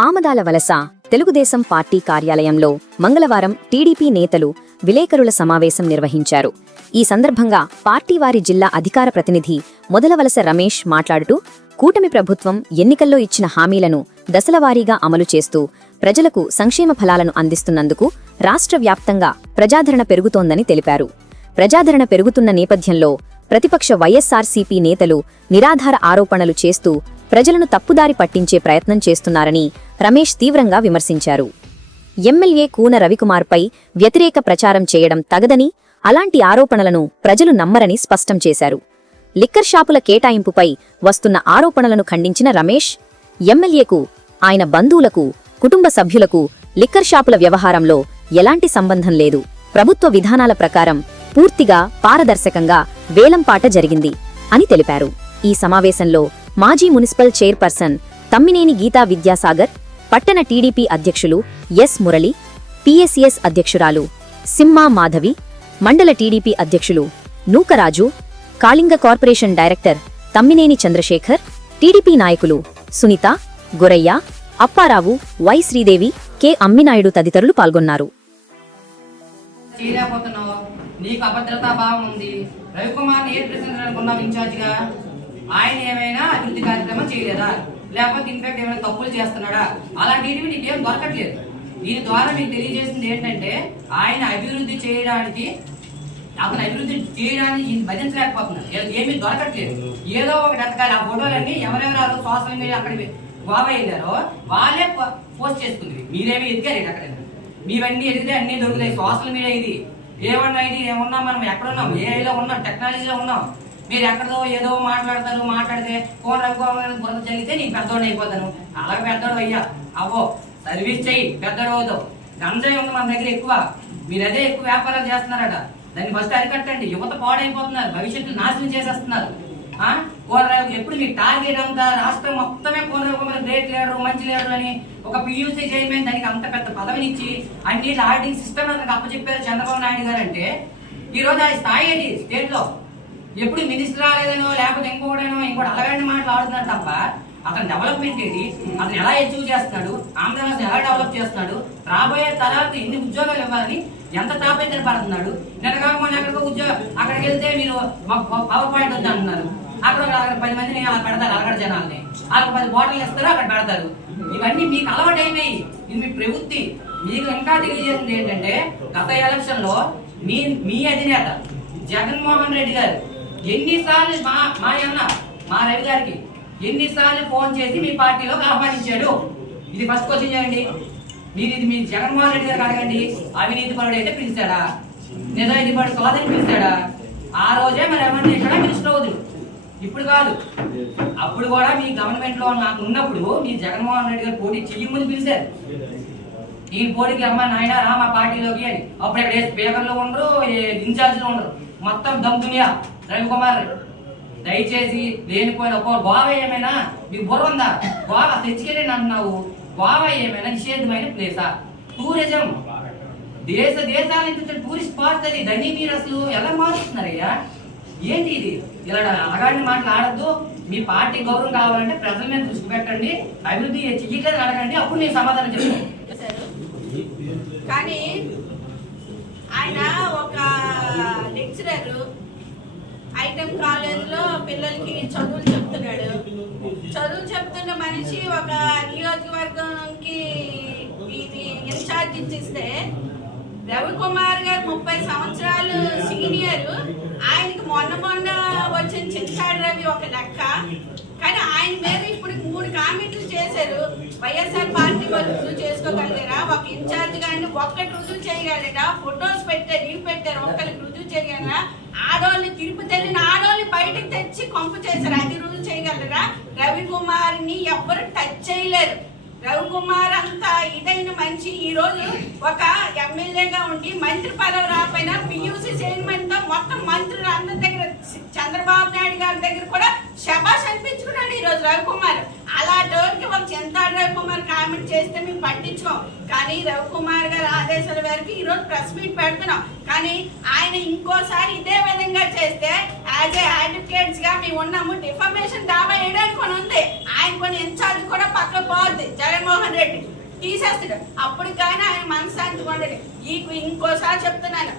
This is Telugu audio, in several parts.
ఆమదాల వలస తెలుగుదేశం పార్టీ కార్యాలయంలో మంగళవారం టీడీపీ నేతలు విలేకరుల సమావేశం నిర్వహించారు. ఈ సందర్భంగా పార్టీ వారి జిల్లా అధికార ప్రతినిధి మొదలవలస రమేష్ మాట్లాడుతూ కూటమి ప్రభుత్వం ఎన్నికల్లో ఇచ్చిన హామీలను దశలవారీగా అమలు చేస్తూ ప్రజలకు సంక్షేమ ఫలాలను అందిస్తున్నందుకు రాష్ట్ర వ్యాప్తంగా ప్రజాదరణ పెరుగుతోందని తెలిపారు. ప్రజాదరణ పెరుగుతున్న నేపథ్యంలో ప్రతిపక్ష వైఎస్సార్సీపీ నేతలు నిరాధార ఆరోపణలు చేస్తూ ప్రజలను తప్పుదారి పట్టించే ప్రయత్నం చేస్తున్నారని రమేష్ తీవ్రంగా విమర్శించారు. ఎమ్మెల్యే కూన రవికుమార్పై వ్యతిరేక ప్రచారం చేయడం తగదని అలాంటి ఆరోపణలను ప్రజలు నమ్మరని స్పష్టం చేశారు. లిక్కర్ షాపుల కేటాయింపుపై వస్తున్న ఆరోపణలను ఖండించిన రమేష్ ఎమ్మెల్యేకు ఆయన బంధువులకు కుటుంబ సభ్యులకు లిక్కర్ షాపుల వ్యవహారంలో ఎలాంటి సంబంధం లేదు. ప్రభుత్వ విధానాల ప్రకారం పూర్తిగా పారదర్శకంగా వేలంపాట జరిగింది అని తెలిపారు. ఈ సమావేశంలో మాజీ మున్సిపల్ చైర్పర్సన్ తమ్మినేని గీతా విద్యాసాగర్ పట్టణ టీడీపీ అధ్యక్షులు ఎస్ మురళి పిఎస్ఎస్ అధ్యక్షురాలు సిమ్మా మాధవి మండల టీడీపీ అధ్యక్షులు Nookaraju Kalinga corporation director Tammineni Chandrasekhar TDP నాయకులు సునీత గొరయ్య అప్పారావు వై శ్రీదేవి కె అమ్మినాయుడు తదితరులు పాల్గొన్నారు. నీకు అభద్రతా భావం ఉంది. రవికుమార్ ఏ ప్రెసిడెంట్ అనుకున్నావు? ఇన్ఛార్జిగా? ఆయన ఏమైనా అభివృద్ధి కార్యక్రమం చేయలేదా? లేకపోతే ఇన్ఫాక్ట్ ఏమైనా తప్పులు చేస్తున్నాడా? అలాంటివి నీకేం దొరకట్లేదు. దీని ద్వారా మీకు తెలియజేసింది ఏంటంటే ఆయన అభివృద్ధి చేయడానికి అతను అభివృద్ధి చేయడానికి ఈయన ఏమీ దొరకట్లేదు. ఏదో ఒకటి ఎతకాలి ఆ ఫోటోలన్నీ ఎవరెవరు సోషల్ మీడియా అక్కడ గోవా వెళ్ళారో వాళ్ళే పోస్ట్ చేసుకుంది. మీరేమీ ఎదిగారు అక్కడ? మీవన్నీ ఎదిగితే అన్ని దొరుకుతాయి. సోషల్ మీడియా ఇది. ఏమన్నా ఇది ఏమన్నా? మనం ఎక్కడున్నాం ఏఐలో ఉన్నాం. టెక్నాలజీలో ఉన్నాం. మీరు ఎక్కడో ఏదో మాట్లాడతారు మాట్లాడితే ఫోన్ రఘుకోవాలని బుర్ర చల్లితే నీకు పెద్దోడు అయిపోతాను. అలాగే పెద్దోడు అయ్యా. అవో సర్వీస్ చెయ్యి పెద్దోడు అవుతావు. గంజాయి ఉంది మన దగ్గర ఎక్కువ. మీరు అదే ఎక్కువ వ్యాపారాలు చేస్తున్నారట. దాన్ని ఫస్ట్ అరికట్టండి. యువత పాడైపోతున్నారు. భవిష్యత్తు నాశనం చేసేస్తున్నారు. ఆ? కోనరావు ఎప్పుడు మీ టార్గెట్ అంతా? రాష్ట్రం మొత్తమే కోనరావు మీద గ్రేట్ లీడర్ మంచి లీడర్ అని ఒక పియూసీ చైర్మన్ దానికి అంత పెద్ద పదవినిచ్చి అన్ని ఆడిటింగ్ సిస్టమ్ నాకు అప్పచెప్పారు చంద్రబాబు నాయుడు గారు అంటే ఈ రోజు ఆ స్థాయి ఏంటి? స్టేట్లో ఎప్పుడు మినిస్టర్ రాలేదనో లేకపోతే ఇంకోడనో ఇంకోటి అలగండి మాటలు తప్ప అతను డెవలప్మెంట్ ఏంటి అతను ఎలా అచీవ్ చేస్తున్నాడు? ఆంధ్రప్రదేశ్ ఎలా డెవలప్ చేస్తున్నాడు? రాబోయే తరాలకు ఎన్ని ఉద్యోగాలు ఇవ్వాలని ఎంత తాపేతన పడుతున్నాడు? నిన్నగా మొన్న అక్కడికి ఉద్యోగం అక్కడికి వెళ్తే మీరు పవర్ పాయింట్ వద్దు అంటున్నారు. అక్కడ అక్కడ పది మందిని అలా పెడతారు అలగడ జనాల్ని. అక్కడ పది బాటిల్ ఇస్తారు అక్కడ పెడతారు. ఇవన్నీ మీకు అలవాటు అయినాయి ఇది మీ ప్రవృత్తి. మీకు ఇంకా తెలియజేసింది ఏంటంటే గత ఎలక్షన్లో మీ మీ అధినేత జగన్మోహన్ రెడ్డి గారు ఎన్నిసార్లు మా మా అన్న మా రవి గారికి ఎన్నిసార్లు ఫోన్ చేసి మీ పార్టీలోకి ఆహ్వానించాడు? ఇది ఫస్ట్ క్వశ్చన్ చేయండి. మీరు ఇది మీ జగన్మోహన్ రెడ్డి గారికి అడగండి. అవినీతి పరుడు అయితే పిలిచాడా? నిజాయితీ పరుడు కాదని పిలిచాడా? ఆ రోజే మరి ఏమన్నా ఇక్కడ మినిస్టర్ అవుతుంది ఇప్పుడు కాదు. అప్పుడు కూడా మీ గవర్నమెంట్లో నాకు ఉన్నప్పుడు మీ జగన్మోహన్ రెడ్డి గారు పోటీ చెయ్యమని పిలిచారు. ఈ పోటీకి అమ్మ నాయన రా మా పార్టీలోకి అని. అప్పుడు ఇక్కడ ఏ స్పీకర్లు ఉండరు ఏ ఇన్ఛార్జ్లు ఉండరు. మొత్తం రవి రవికుమార్ దయచేసి లేనిపోయిన ఒక గోవా ఏమైనా? మీకు బుర్ర ఉందా? గోవా తెచ్చుకెళ్ళి అంటున్నావు. గోవా ఏమైనా నిషేధమైన ప్లేసా? టూరిజం. దేశ దేశాల నుంచి టూరిస్ట్ స్పాట్ అది ధనీ మీరు అసలు ఎలా మారుస్తున్నారయ్యా? ఏంటి ఇది? ఇలా అగాడిని మాటలు ఆడద్దు. మీ పార్టీ గౌరవం కావాలంటే ప్రజల మీద దృష్టి పెట్టండి. అభివృద్ధి చెయ్యట్లేదు అడగండి. అప్పుడు నేను సమాధానం చెప్తాను. కానీ ఆయన ఒక లెక్చరర్ ఐటమ్ కాలేజ్లో పిల్లలకి చదువులు చెప్తున్నాడు. చదువు చెప్తున్న మనిషి ఒక నియోజకవర్గంకి ఇది ఇన్ఛార్జ్ ఇచ్చిస్తే రవికుమార్ గారు ముప్పై సంవత్సరాలు సీనియర్. ఆయనకి మొన్న మొన్న వచ్చిన చింతాడు రవి ఒక లెక్క. కానీ ఆయన మీద ఇప్పుడు మూడు కామెంట్లు చేశారు. వైఎస్ఆర్ పార్టీ వాళ్ళు రుజువు చేసుకోగలిగారా? ఒక ఇన్ఛార్జ్ కానీ ఒక్కటి రుజువు చేయగలరా ఫొటోస్ పెట్టారు ఎవ్వరు టచ్ చేయలేరు. రవికుమార్ అంత ఇదైన మనిషి. ఈ రోజు ఒక ఎమ్మెల్యేగా ఉండి మంత్రి పదవి రాకపోయినా పియూసీ చైర్మన్తో మొత్తం మంత్రులు అందరి దగ్గర చంద్రబాబు నాయుడు గారి దగ్గర కూడా శబాష్ అనిపించుకున్నాడు ఈ రోజు రవికుమార్. అలాంటి వారికి ఒక చింతాడు రవికుమార్ కామెంట్ చేస్తే మేము పట్టించుకోం. కానీ రవికుమార్ గారు ఆదేశాల వరకు ఈరోజు ప్రెస్ మీట్ పెడుతున్నాం. కానీ ఆయన ఇంకోసారి ఇదే విధంగా చేస్తే యాజ్ ఏ అడ్వకేట్స్గా మేము ఉన్నాము డిఫర్మేషన్ దావా వేయడానికి కొని ఉంది. ఆయన కొన్ని ఎంత పెట్టి తీసేస్తాడు. అప్పటికైనా ఆయన మనశ్శాంతి ఉండడు ఈ ఇంకోసారి చెప్తున్నాను.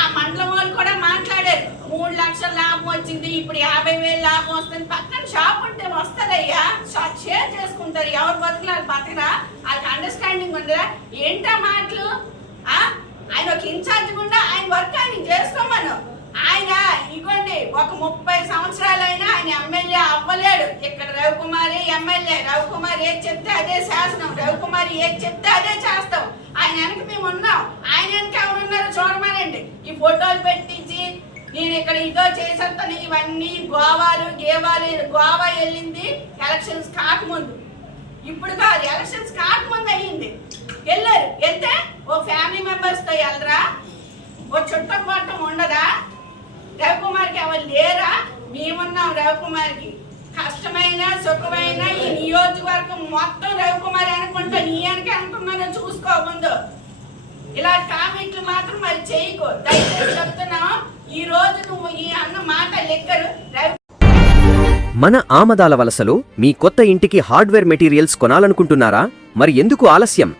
ఆ మండలం వాళ్ళు కూడా మాట్లాడారు. మూడు లక్షల లాభం వచ్చింది ఇప్పుడు యాభై వేలు లాభం వస్తుంది. పక్కన షాప్ ఉంటే వస్తుందయ్యా. బతుకుతారు ఎవరు బతుకులు వాళ్ళు బతకరా? వాళ్ళకి అండర్స్టాండింగ్ ఉందిరా. ఏంటా మాటలు? ఆయన ఒక ఇన్ఛార్జ్ గుండా ఆయన వర్క్ ఆయన చేసుకోమను. ఆయన ఇవ్వండి ఒక ముప్పై సంవత్సరాలైనా ఆయన ఎమ్మెల్యే అవ్వలేడు. ఇక్కడ రవికుమారి ఎమ్మెల్యే రవికుమార్ ఏది చెప్తే అదే శాసనం రవికుమారి ఏది చెప్తే అదే చేస్తాం. ఆయన వెనక మేము ఉన్నాం. ఆయన వెనక ఎవరున్నారో చూడమనండి. ఈ ఫోటోలు పెట్టించి నేను ఇక్కడ ఇదో చేసేస్తాను ఇవన్నీ గోవాలు గేవాలు గోవా వెళ్ళింది ఎలక్షన్స్ కాకముందు. ఇప్పుడు కాదు ఎలక్షన్స్ కాకముందు అయ్యింది. వెళ్ళారు. వెళ్తే ఓ ఫ్యామిలీ మెంబర్స్తో వెళ్ళరా? ఓ చుట్టం పట్టం ఉండదా? రవికుమార్కి ఎవరు లేరా? మేమున్నాం రవికుమార్కి. కష్టమైన సుఖమైన ఈ నియోజకవర్గం మొత్తం రవికుమార్ అనుకుంటా. నీ అనక అనుకున్నానో చూసుకో ముందు. ఇలా కామెంట్లు మాత్రం మరి చేయకు. దయచేసి చెప్తున్నాం. ఈ రోజు నువ్వు ఈ అన్న మాట లెక్కరు. రవి మన ఆమదాల వలసలో మీ కొత్త ఇంటికి హార్డ్వేర్ మెటీరియల్స్ కొనాలనుకుంటున్నారా? మరి ఎందుకు ఆలస్యం?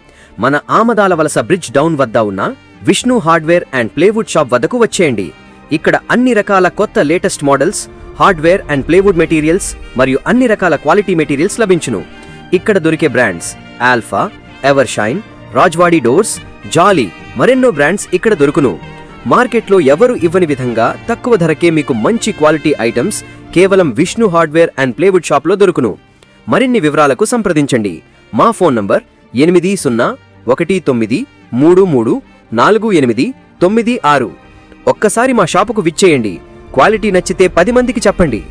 మన ఆమదాల వలస బ్రిడ్జ్ డౌన్ వద్ద ఉన్న Vishnu hardware and plywood shop వద్దకు వచ్చేయండి. ఇక్కడ అన్ని రకాల కొత్త latest models hardware and plywood materials మరియు అన్ని రకాల క్వాలిటీ మెటీరియల్స్ లభించును. ఇక్కడ దొరికే brands Alpha Evershine Rajwadi doors Jolly మరెన్నో బ్రాండ్స్ ఇక్కడ దొరుకును. మార్కెట్లో ఎవరు ఇవ్వని విధంగా తక్కువ ధరకే మీకు మంచి క్వాలిటీ ఐటమ్స్ కేవలం విష్ణు హార్డ్వేర్ అండ్ ప్లేవుడ్ షాప్లో దొరుకును. మరిన్ని వివరాలకు సంప్రదించండి. మా ఫోన్ నంబర్ ఎనిమిది సున్నా ఒకటి తొమ్మిది మూడు మూడు నాలుగు ఎనిమిది తొమ్మిది ఆరు. ఒక్కసారి మా షాపుకు విచ్చేయండి. క్వాలిటీ నచ్చితే పది మందికి చెప్పండి.